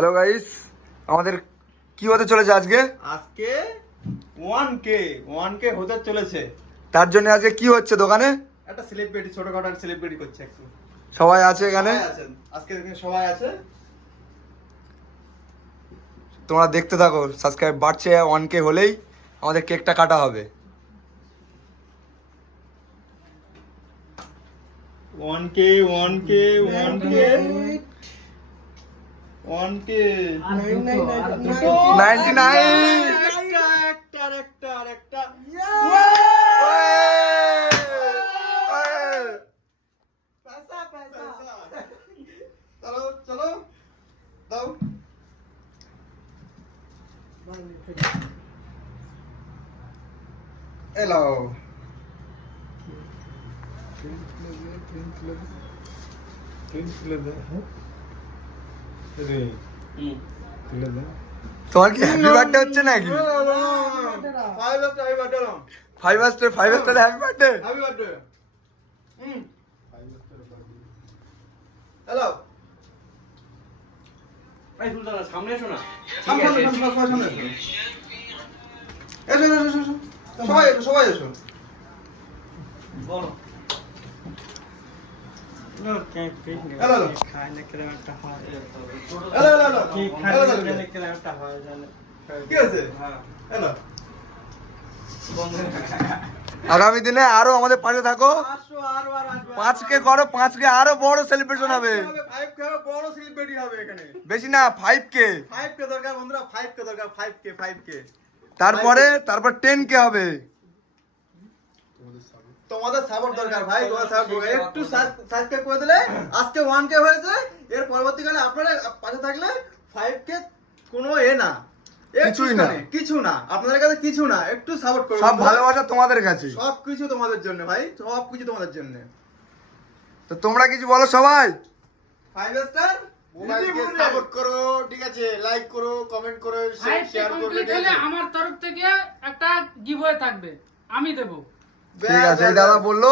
Hello guys, আমাদের কি হতে চলেছে আজকে? আজকে 1K হতে চলেছে। তার জন্য আজকে কি হচ্ছে দোকানে? একটা সেলিব্রিটি, ছোটখাটো একটা সেলিব্রিটি করছে একটু। সবাই আছে এখানে, সবাই আছেন আজকে, এখানে সবাই আছে। তোমরা দেখতে থাকো। সাবস্ক্রাইব বাড়ছে, 1K হলেই আমাদের কেকটা কাটা হবে। 1K 99 একটা চলো চলো দাও। এলো তোমার কি হ্যাপি বার্থডে হচ্ছে নাকি? 5 স্টার হ্যাপি বার্থডে। হ্যালো সামনে এসো না। সবাই এসো। বলো। কি আছে? হ্যালো আগামী দিনে আরো আমাদের পাশে থাকো। 5K করো, 5K আরো বড় সেলিব্রেশন হবে। 5K বড় সেলিব্রিটি হবে এখানে। বেশি না, 5K। 5K দরকার বন্ধুরা, 5K দরকার, 5K। তারপর 10K হবে। তোমাদের সাপোর্ট দরকার ভাই, তোমাদের সাপোর্ট দরকার। একটু সাবস্ক্রাইব করে দিলে আজকে 1K হয়েছে, এর পরবর্তীকালে আপনারা পাশে থাকলে 5K কোনো না, কিছু না আপনাদের কাছে, কিছু না। একটু সাপোর্ট করুন, সব ভালোবাসা তোমাদের কাছে, সবকিছু তোমাদের জন্য ভাই, সবকিছু তোমাদের জন্য। তো তোমরা কিছু বলো সবাই। 5 স্টার মোবাইলকে সাপোর্ট করো, ঠিক আছে? লাইক করো, কমেন্ট করো, শেয়ার করবে। আমার তরফ থেকে একটা গিভওয়ে থাকবে, আমি দেবো। ঠিক আছে, এই দাদা বললো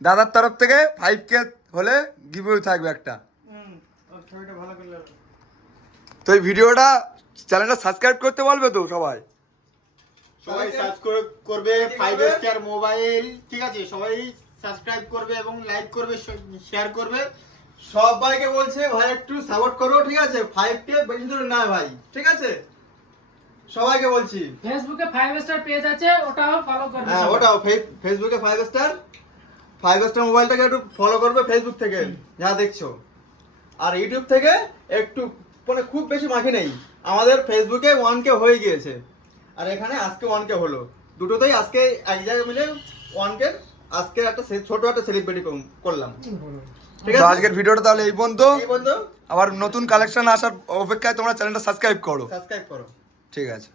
দাদার তরফ থেকে 5K হলে গিভওয়ে থাকবে একটা। ভালো করলে তো এই ভিডিওটা, চ্যানেলটা সাবস্ক্রাইব করতে বলবে তো সবাই। সবাই সাবস্ক্রাইব করবে, 5 স্টার মোবাইল, ঠিক আছে? সবাই সাবস্ক্রাইব করবে এবং লাইক করবে, শেয়ার করবে। সবাইকে বলছে ভাই একটু সাপোর্ট করো, ঠিক আছে? 5K বেশি দূর না ভাই, ঠিক আছে? সবাইকে বলছি। ফেসবুকে 5 স্টার পেজ আছে, ওটাও ফলো করবে। হ্যাঁ, ওটাও ফেসবুকে 5 স্টার মোবাইলটাকে একটু ফলো করবে ফেসবুক থেকে যা দেখছো। আর ইউটিউব থেকে একটু, মানে খুব বেশি বাকি নেই, আমাদের ফেসবুকে 1K হয়ে গিয়েছে, আর এখানে আজকে 1K হলো। দুটোতেই আজকে এক জায়গায় মিলে 1K আজকে একটা ছোট একটা সেলিব্রেটি করলাম, ঠিক তো আছে? আজকের ভিডিওটা তাহলে এই পর্যন্ত। এই বন্ধু, আবার নতুন কালেকশন আসার অপেক্ষায় তোমরা চ্যানেলটা সাবস্ক্রাইব করো। সাবস্ক্রাইব করো। ঠিক আছে।